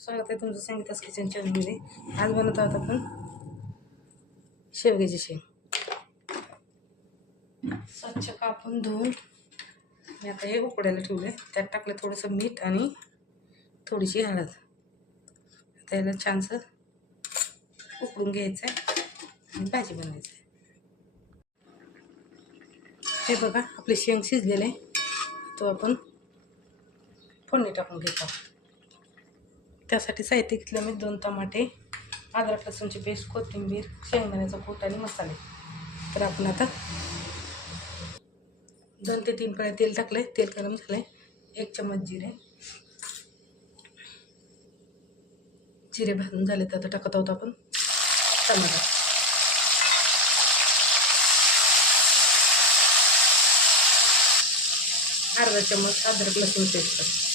स्वागत आहे तुमचं संगीतास किचन चॅनलमध्ये आज बनवत आहोत आपण शेवग्याची शेंग स्वच्छ कापून धुवून मी आता हे उकडायला ठेवले त्यात टाकलं थोडंसं मीठ आणि थोडीशी हळद. आता याला छानसं उकडून घ्यायचं आहे आणि भाजी बनवायची आहे हे बघा आपली शेंग शिजलेले. तो आपण फोडणी टाकून घेतो. त्यासाठी साहित्य घेतलं मी दोन टमाटे अद्रक लसूणची पेस्ट कोथिंबीर शेंगदाण्याचा कूट आणि मसाले. तर आपण आता दोन ते तीन पळ्या तेल टाकले तेल गरम झाले एक चम्मच जिरे. जिरे भाजून झाले तर आता टाकत आहोत आपण टमाटर. अर्धा चम्मच अद्रक लसूण पेस्ट.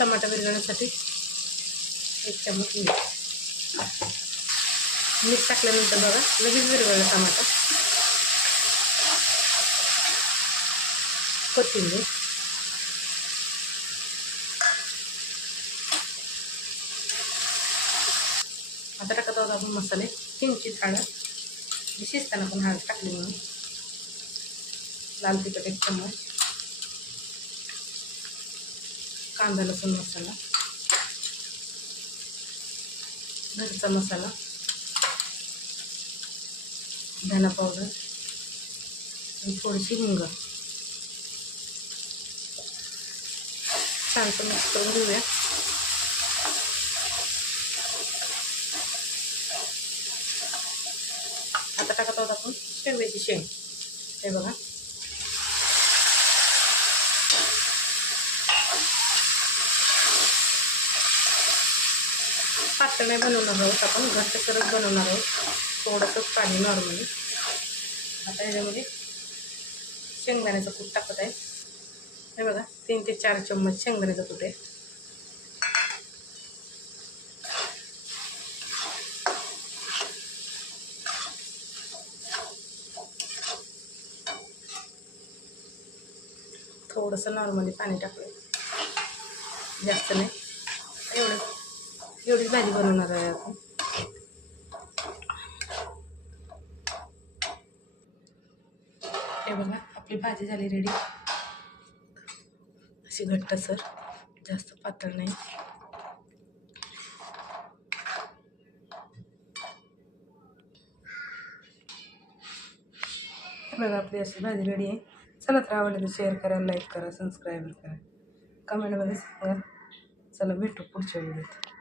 टमाटा विरघळण्यासाठी एक चमच मीठ. मीठ टाकल्यानंतर बघा लगेच विरघळलं टमाटा. कोथिंबीर. आता टाकत आहोत आपण मसाले. किंचित हळद. शिजताना पण हळद टाकली म्हणून. लाल तिखट एक चम्मच कांदा लसूण मसाला. घरचा मसाला. धना पावडर आणि थोडीशी हिंग. छानसं मिक्स करून घेऊया. आता टाकत आहोत आपण शेवयाची शेंग. हे बघा. पातळ नाही बनवणार आहोत आपण घट्ट करत बनवणार आहोत. थोडंसं पाणी नॉर्मली आता ह्याच्यामध्ये शेंगदाण्याचं कूट टाकत आहे. हे बघा तीन ते चार चम्मच शेंगदाण्याचं कूट आहे. थोडंसं नॉर्मली पाणी टाकलं जास्त नाही. एवढं एवढीच भाजी बनवणार आहे आपण हे बघा आपली भाजी झाली रेडी अशी घट्ट सर जास्त पातळ नाही. बघा आपली अशी भाजी रेडी आहे. चला तर आवडलं तर शेअर करा लाईक करा सबस्क्राईब करा. कमेंटमध्ये सांगा. चला भेटू पुढच्या व्हिडिओत